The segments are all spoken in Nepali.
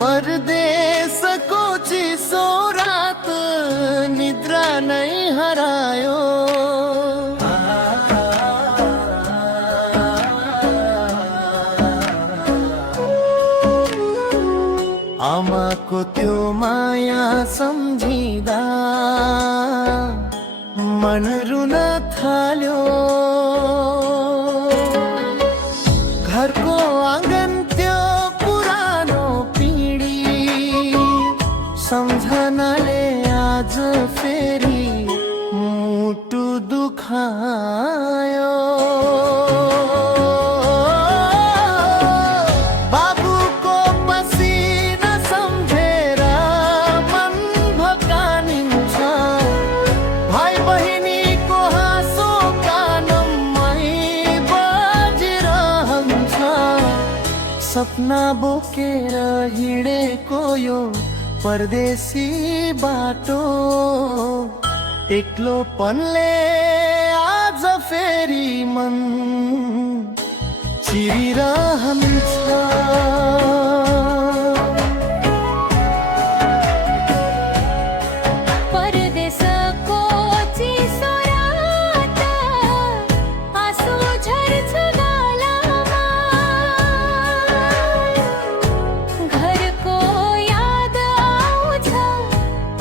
परदेशको चिसो रात निद्रा नै हरायो। आमाको त्यो माया सम्झिँदा मन रुन थाल्यो। घरको आँगन त्यो पुरानो पिँढी सम्झनाले आज फेरि मुटु दुखायो। बाबुको पसिना सम्झेर मन भकानिन्छ। भाइ बहिनीको हाँसो कानमै बजिरहन्छ। सपना बोकेर हिँडेको यो परदेशी बाटो एक्लोपनले आज फेरि मन चिरिरहन्छ। परदेशको चिसो रात आँसु झर्छ गालामा। घरको याद आउँछ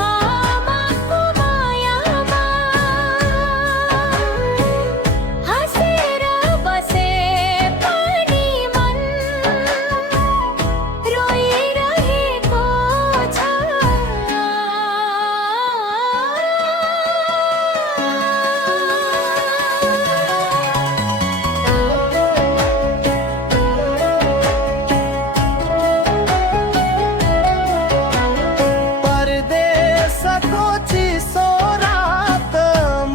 आमाको मायामा। हाँसेर बसे पनि मन रोइरहेको छ। परदेशको चिसो रात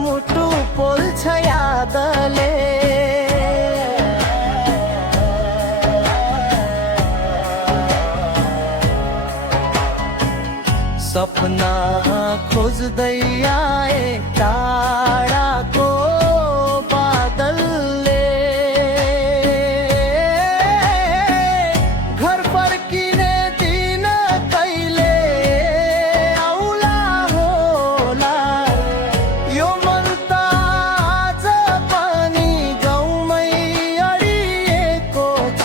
मुटु पोल्छ यादले। सपना खोज्दै आए टाढाको बादलले। घर फर्किने दिन कहिले आउला होला। यो मन त आज पनि गाउँमै अडिएको छ।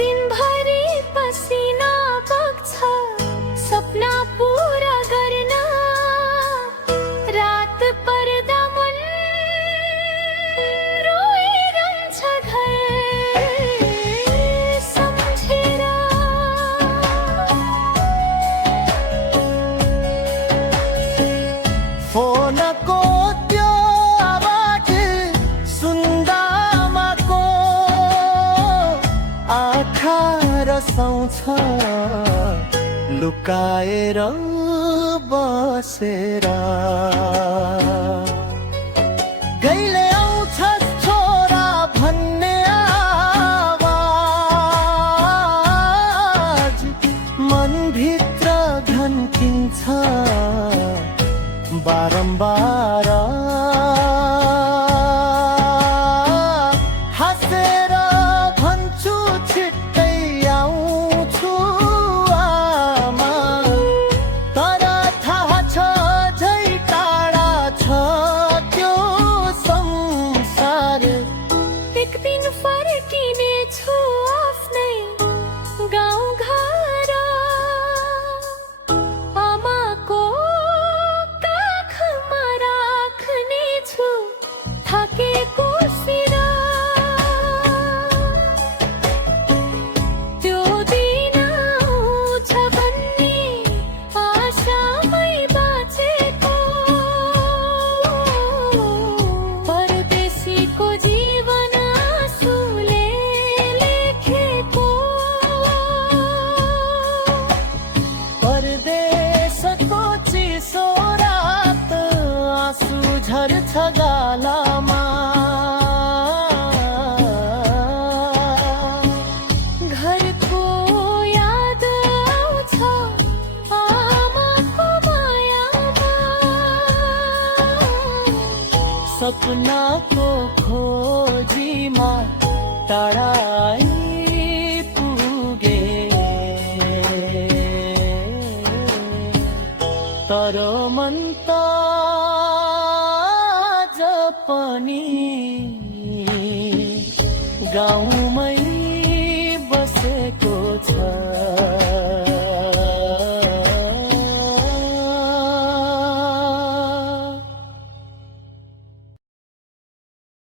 दिनभरि पसिना बग्छ सपना पूरा गर्न। रात पर्दा मन रोइरहन्छ घर सम्झेर। फोनको त्यो आवाज सुन्दा आमाको आँखा रसाउँछ। लुकाएर बसेर कहिले आउँछस् छोरा भन्ने आवाज मनभित्र घन्टिन्छ बारम्बार। हाँसेर भन्छु छिट्टै आउँछु आमा। तर थाहा छ झै टाढा छ त्यो संसार। एक दिन फर्किने छु आफ्नै गाउँघर। आमाको काखमा राख्ने छु थाकेको शिर। त्यो दिन आउँछ भन्ने आशामै बाँचेको। परदेशीको जीवन आँसुले लेखेको। परदेशको चिसो रात आँसु झर्छ गालामा। घरको याद आउँछ आमाको मायामा। सपनाको खोजीमा टाढा पुगे, तर मन त आज पनि गाउँमै